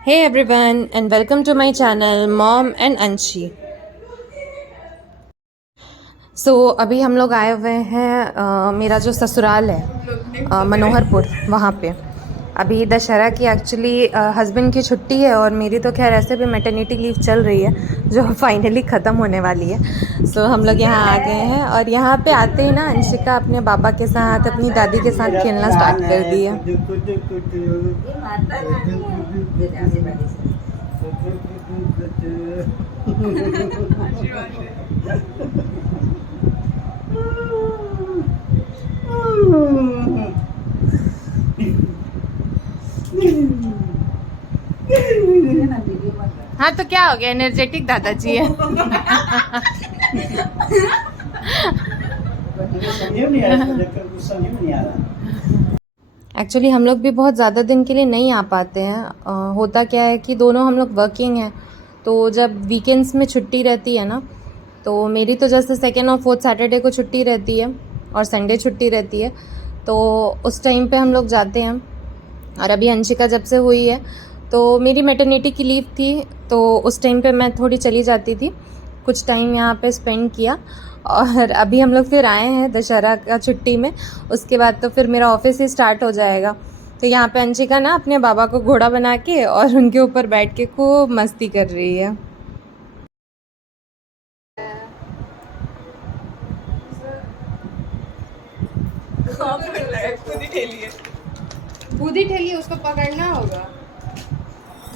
Hey everyone, and welcome to my channel Mom and Anshi. अभी हम लोग आए हुए हैं मेरा जो ससुराल है मनोहरपुर, वहाँ पे अभी दशहरा की एक्चुअली हस्बैंड की छुट्टी है और मेरी तो खैर ऐसे भी मैटरनिटी लीव चल रही है जो फाइनली ख़त्म होने वाली है। हम लोग यहाँ आ गए हैं और यहाँ पे आते ही ना अंशिका अपने पापा के साथ अपनी दादी के साथ खेलना स्टार्ट कर दी है। हाँ तो क्या हो गया, एनर्जेटिक दादाजी है। एक्चुअली हम लोग भी बहुत ज़्यादा दिन के लिए नहीं आ पाते हैं। होता क्या है कि दोनों हम लोग वर्किंग हैं, तो जब वीकेंड्स में छुट्टी रहती है ना, तो मेरी तो जैसे सेकेंड और फोर्थ सैटरडे को छुट्टी रहती है और संडे छुट्टी रहती है, तो उस टाइम पे हम लोग जाते हैं। और अभी अंशिका जब से हुई है तो मेरी मैटरनिटी की लीव थी, तो उस टाइम पे मैं थोड़ी चली जाती थी, कुछ टाइम यहाँ पे स्पेंड किया। और अभी हम लोग फिर आए हैं दशहरा का छुट्टी में, उसके बाद तो फिर मेरा ऑफिस ही स्टार्ट हो जाएगा। तो यहाँ पे अंशिका ना अपने बाबा को घोड़ा बना के और उनके ऊपर बैठ के खूब मस्ती कर रही है। खुद ही ठेली, उसको पकड़ना होगा।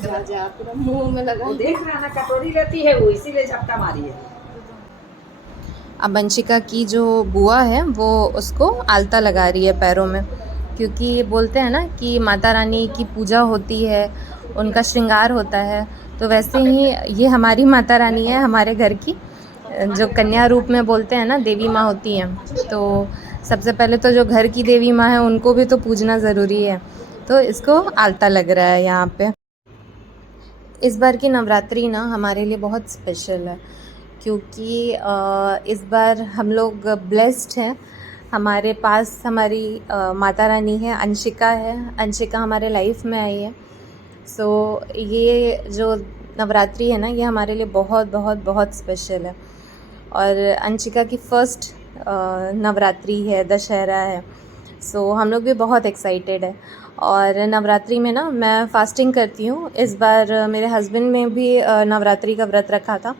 राजा पूरा मुंह में लगा, देख रहा है कटोरी लेती है वो, इसीलिए झपटा मारी है। अब अंशिका की जो बुआ है वो उसको आलता लगा रही है पैरों में, क्योंकि ये बोलते हैं ना कि माता रानी की पूजा होती है, उनका श्रृंगार होता है। तो वैसे ही ये हमारी माता रानी है, हमारे घर की, जो कन्या रूप में बोलते हैं ना देवी माँ होती हैं। तो सबसे पहले तो जो घर की देवी माँ है उनको भी तो पूजना ज़रूरी है, तो इसको आलता लग रहा है यहाँ पे। इस बार की नवरात्रि ना हमारे लिए बहुत स्पेशल है, क्योंकि इस बार हम लोग ब्लेस्ड हैं। हमारे पास हमारी माता रानी है, अंशिका है, अंशिका हमारे लाइफ में आई है। ये जो नवरात्रि है ना, ये हमारे लिए बहुत बहुत बहुत स्पेशल है। और अंशिका की फ़र्स्ट नवरात्रि है, दशहरा है। हम लोग भी बहुत एक्साइटेड है। और नवरात्रि में ना मैं फ़ास्टिंग करती हूँ। इस बार मेरे हस्बैंड ने भी नवरात्रि का व्रत रखा था।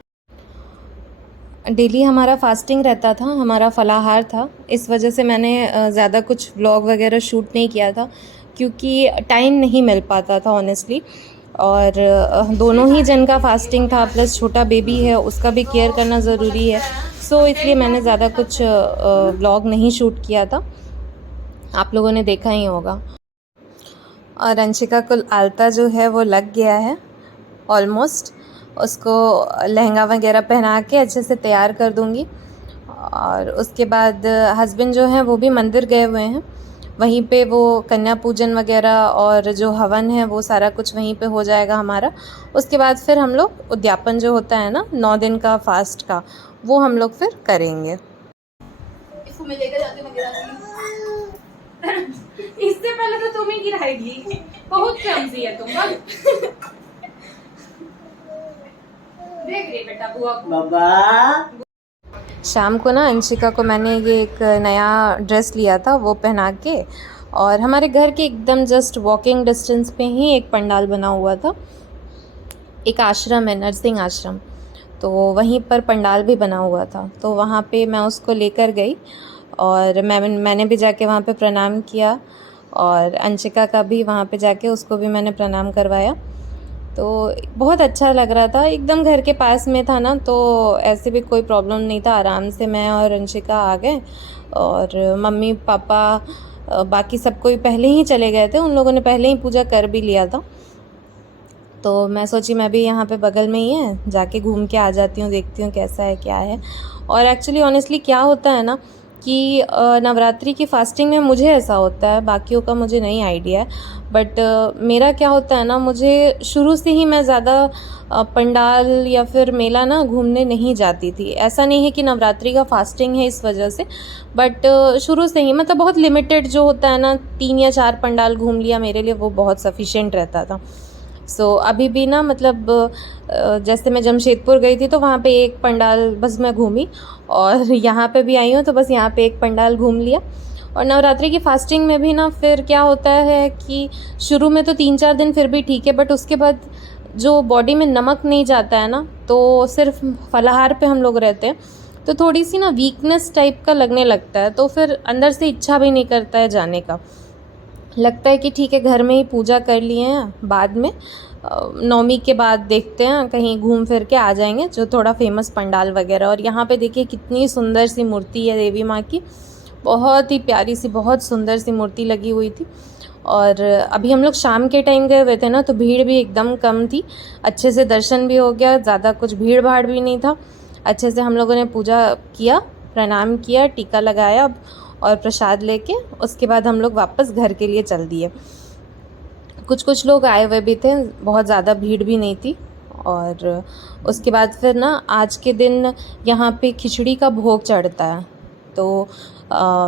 डेली हमारा फ़ास्टिंग रहता था, हमारा फलाहार था। इस वजह से मैंने ज़्यादा कुछ व्लॉग वगैरह शूट नहीं किया था, क्योंकि टाइम नहीं मिल पाता था ऑनेस्टली। और दोनों ही जन का फ़ास्टिंग था, प्लस छोटा बेबी है, उसका भी केयर करना ज़रूरी है। इसलिए मैंने ज़्यादा कुछ व्लॉग नहीं शूट किया था, आप लोगों ने देखा ही होगा। और अंशिका को आलता जो है वो लग गया है ऑलमोस्ट। उसको लहंगा वगैरह पहना के अच्छे से तैयार कर दूँगी। और उसके बाद हस्बैंड जो हैं वो भी मंदिर गए हुए हैं, वहीं पे वो कन्या पूजन वगैरह और जो हवन है वो सारा कुछ वहीं पे हो जाएगा हमारा। उसके बाद फिर हम लोग उद्यापन जो होता है ना 9 दिन का फास्ट का, वो हम लोग फिर करेंगे। इसको मैं लेकर जाती इससे पहले तो तुम ही गिराएगी, बहुत क्लमज़ी है तुम। देख रही बेटा बुआ को। बाबा शाम को ना अंशिका को मैंने ये एक नया ड्रेस लिया था, वो पहना के, और हमारे घर के एकदम जस्ट वॉकिंग डिस्टेंस पे ही एक पंडाल बना हुआ था। एक आश्रम है, नरसिंह आश्रम, तो वहीं पर पंडाल भी बना हुआ था। तो वहाँ पे मैं उसको लेकर गई और मैंने भी जाके वहाँ पे प्रणाम किया, और अंशिका का भी वहाँ पे जाके उसको भी मैंने प्रणाम करवाया। तो बहुत अच्छा लग रहा था, एकदम घर के पास में था ना, तो ऐसे भी कोई प्रॉब्लम नहीं था। आराम से मैं और अंशिका आ गए, और मम्मी पापा बाकी सब कोई पहले ही चले गए थे, उन लोगों ने पहले ही पूजा कर भी लिया था। तो मैं सोची मैं भी यहाँ पे बगल में ही है, जाके घूम के आ जाती हूँ, देखती हूँ कैसा है क्या है। और एक्चुअली ऑनेस्टली क्या होता है ना कि नवरात्रि की फ़ास्टिंग में मुझे ऐसा होता है, बाकियों का मुझे नहीं आइडिया है, बट मेरा क्या होता है ना, मुझे शुरू से ही मैं ज़्यादा पंडाल या फिर मेला ना घूमने नहीं जाती थी। ऐसा नहीं है कि नवरात्रि का फ़ास्टिंग है इस वजह से, बट शुरू से ही मतलब बहुत लिमिटेड जो होता है ना, 3 या 4 पंडाल घूम लिया, मेरे लिए वो बहुत सफिशिएंट रहता था। सो अभी भी ना मतलब जैसे मैं जमशेदपुर गई थी तो वहाँ पे एक पंडाल बस मैं घूमी, और यहाँ पे भी आई हूँ तो बस यहाँ पे एक पंडाल घूम लिया। और नवरात्रि की फास्टिंग में भी ना फिर क्या होता है कि शुरू में तो 3-4 दिन फिर भी ठीक है, बट उसके बाद जो बॉडी में नमक नहीं जाता है ना, तो सिर्फ फलाहार पे हम लोग रहते हैं, तो थोड़ी सी ना वीकनेस टाइप का लगने लगता है, तो फिर अंदर से इच्छा भी नहीं करता है जाने का। लगता है कि ठीक है घर में ही पूजा कर लिए हैं, बाद में नौमी के बाद देखते हैं कहीं घूम फिर के आ जाएंगे जो थोड़ा फेमस पंडाल वगैरह। और यहाँ पे देखिए कितनी सुंदर सी मूर्ति है देवी माँ की, बहुत ही प्यारी सी बहुत सुंदर सी मूर्ति लगी हुई थी। और अभी हम लोग शाम के टाइम गए हुए थे ना, तो भीड़ भी एकदम कम थी, अच्छे से दर्शन भी हो गया, ज़्यादा कुछ भीड़ भाड़ भी नहीं था। अच्छे से हम लोगों ने पूजा किया, प्रणाम किया, टीका लगाया और प्रसाद लेके उसके बाद हम लोग वापस घर के लिए चल दिए। कुछ लोग आए हुए भी थे, बहुत ज़्यादा भीड़ भी नहीं थी। और उसके बाद फिर ना आज के दिन यहाँ पे खिचड़ी का भोग चढ़ता है, तो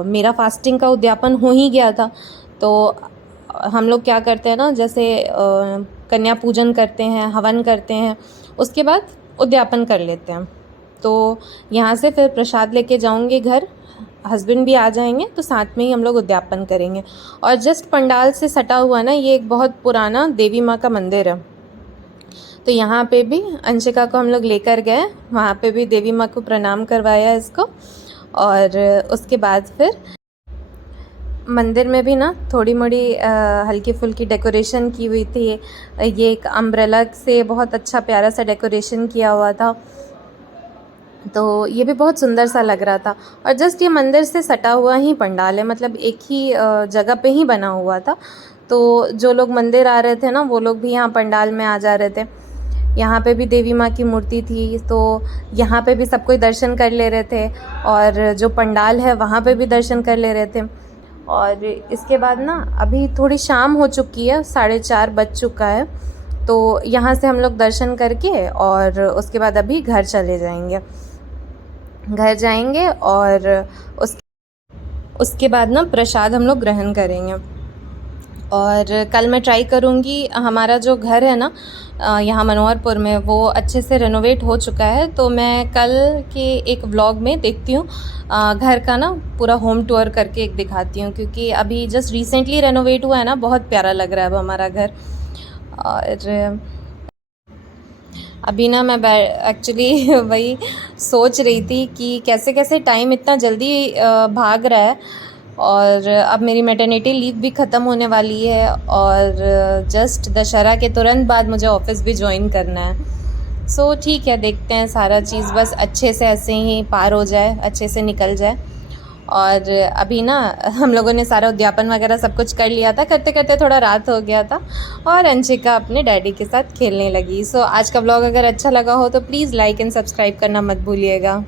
मेरा फास्टिंग का उद्यापन हो ही गया था। तो हम लोग क्या करते हैं ना, जैसे कन्या पूजन करते हैं, हवन करते हैं, उसके बाद उद्यापन कर लेते हैं। तो यहाँ से फिर प्रसाद लेके जाऊँगी घर, हस्बैंड भी आ जाएंगे तो साथ में ही हम लोग उद्यापन करेंगे। और जस्ट पंडाल से सटा हुआ ना ये एक बहुत पुराना देवी माँ का मंदिर है, तो यहाँ पे भी अंशिका को हम लोग लेकर गए, वहाँ पे भी देवी माँ को प्रणाम करवाया इसको। और उसके बाद फिर मंदिर में भी ना थोड़ी मोड़ी हल्की फुल्की डेकोरेशन की हुई थी। ये एक अम्ब्रेला से बहुत अच्छा प्यारा सा डेकोरेशन किया हुआ था, तो ये भी बहुत सुंदर सा लग रहा था। और जस्ट ये मंदिर से सटा हुआ ही पंडाल है, मतलब एक ही जगह पे ही बना हुआ था, तो जो लोग मंदिर आ रहे थे ना वो लोग भी यहाँ पंडाल में आ जा रहे थे। यहाँ पे भी देवी माँ की मूर्ति थी, तो यहाँ पे भी सब कोई दर्शन कर ले रहे थे, और जो पंडाल है वहाँ पे भी दर्शन कर ले रहे थे। और इसके बाद ना अभी थोड़ी शाम हो चुकी है, 4:30 बज चुका है, तो यहाँ से हम लोग दर्शन करके और उसके बाद अभी घर चले जाएंगे। घर जाएंगे और उसके बाद ना प्रसाद हम लोग ग्रहण करेंगे। और कल मैं ट्राई करूँगी, हमारा जो घर है ना यहाँ मनोहरपुर में, वो अच्छे से रेनोवेट हो चुका है, तो मैं कल के एक व्लॉग में देखती हूँ घर का ना पूरा होम टूर करके एक दिखाती हूँ, क्योंकि अभी जस्ट रिसेंटली रेनोवेट हुआ है ना, बहुत प्यारा लग रहा है अब हमारा घर। और अभी ना मैं एक्चुअली वही सोच रही थी कि कैसे कैसे टाइम इतना जल्दी भाग रहा है, और अब मेरी मैटरनिटी लीव भी ख़त्म होने वाली है, और जस्ट दशहरा के तुरंत बाद मुझे ऑफ़िस भी ज्वाइन करना है। सो ठीक है, देखते हैं सारा चीज़ बस अच्छे से ऐसे ही पार हो जाए, अच्छे से निकल जाए। और अभी ना हम लोगों ने सारा उद्यापन वगैरह सब कुछ कर लिया था, करते करते थोड़ा रात हो गया था, और अंशिका अपने डैडी के साथ खेलने लगी। सो आज का व्लॉग अगर अच्छा लगा हो तो प्लीज़ लाइक एंड सब्सक्राइब करना मत भूलिएगा।